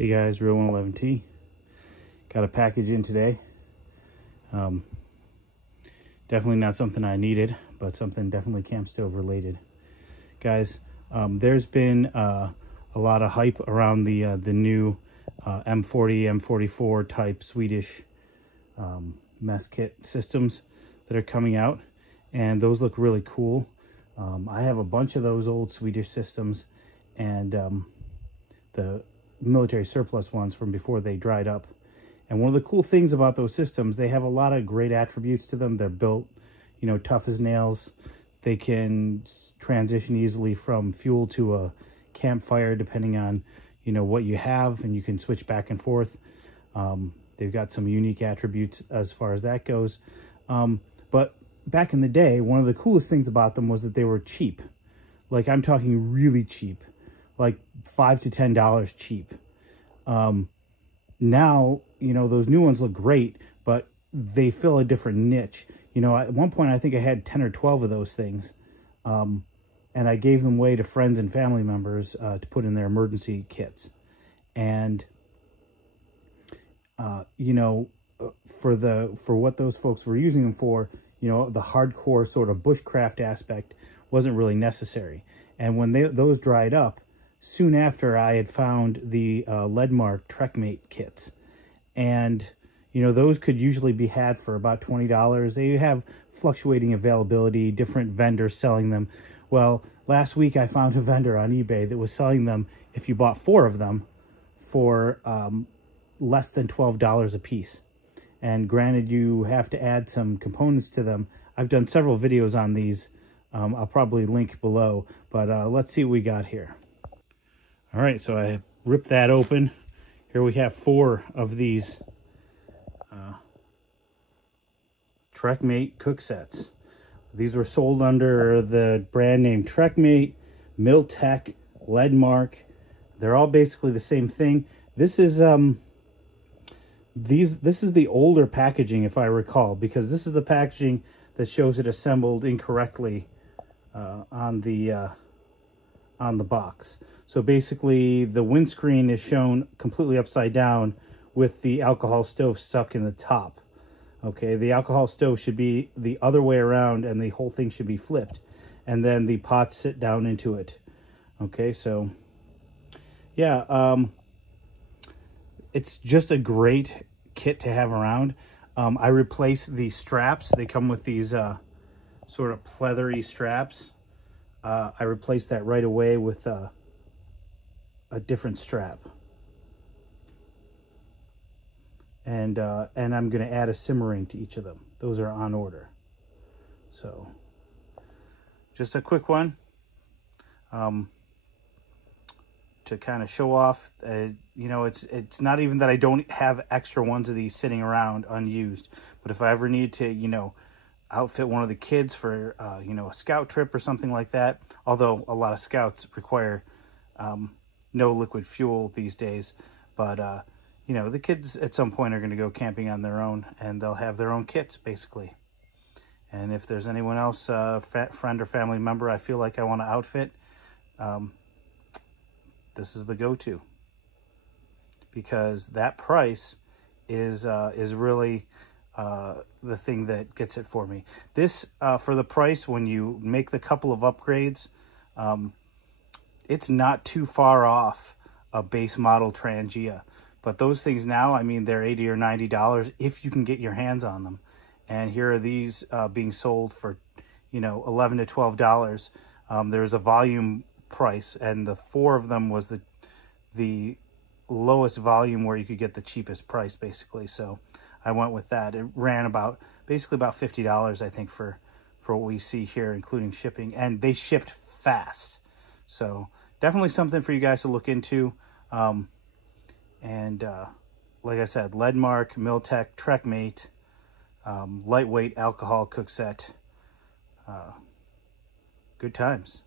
Hey guys, Real 111T. Got a package in today. Definitely not something I needed, but something definitely camp stove related. Guys, there's been a lot of hype around the new M40, M44 type Swedish mess kit systems that are coming out, and those look really cool. I have a bunch of those old Swedish systems, and the military surplus ones from before they dried up. And one of the cool things about those systems, they have a lot of great attributes to them. They're built, you know, tough as nails. They can transition easily from fuel to a campfire depending on, you know, what you have, and you can switch back and forth. They've got some unique attributes as far as that goes. But back in the day, one of the coolest things about them was that they were cheap. Like, I'm talking really cheap, like $5 to $10 cheap. Now, you know, those new ones look great, but they fill a different niche. You know, at one point, I think I had 10 or 12 of those things. And I gave them away to friends and family members to put in their emergency kits. And, you know, for what those folks were using them for, you know, the hardcore sort of bushcraft aspect wasn't really necessary. And when those dried up, soon after, I had found the Ledmark Trekmate kits. And, you know, those could usually be had for about $20. They have fluctuating availability, different vendors selling them. Well, last week I found a vendor on eBay that was selling them, if you bought 4 of them, for less than $12 a piece. And granted, you have to add some components to them. I've done several videos on these. I'll probably link below, but let's see what we got here. All right, so I ripped that open. Here we have 4 of these Trekmate cook sets. These were sold under the brand name Trekmate Miltec, Ledmark. They're all basically the same thing. This is this is the older packaging, if I recall, because this is the packaging that shows it assembled incorrectly on the box. So basically, the windscreen is shown completely upside down with the alcohol stove stuck in the top. Okay, the alcohol stove should be the other way around, and the whole thing should be flipped. And then the pots sit down into it. Okay, so, yeah, it's just a great kit to have around. I replaced the straps. They come with these sort of pleathery straps. I replaced that right away with a different strap, and I'm going to add a simmering to each of them. Those are on order. So just a quick one to kind of show off. You know, it's not even that I don't have extra ones of these sitting around unused, but if I ever need to, you know, outfit one of the kids for you know, a scout trip or something like that, although a lot of scouts require no liquid fuel these days, but you know, the kids at some point are going to go camping on their own, and they'll have their own kits basically. And if there's anyone else, friend or family member, I feel like I want to outfit, this is the go-to, because that price is really the thing that gets it for me. This, for the price, when you make the couple of upgrades, it's not too far off a base model Trangia. But those things now, I mean, they're $80 or $90 if you can get your hands on them. And here are these being sold for, you know, $11 to $12. There's a volume price, and the 4 of them was the lowest volume where you could get the cheapest price, basically. So I went with that. It ran basically about $50, I think, for what we see here, including shipping. And they shipped fast. So definitely something for you guys to look into. Like I said, Ledmark, Miltec, Trekmate, lightweight alcohol cook set. Good times.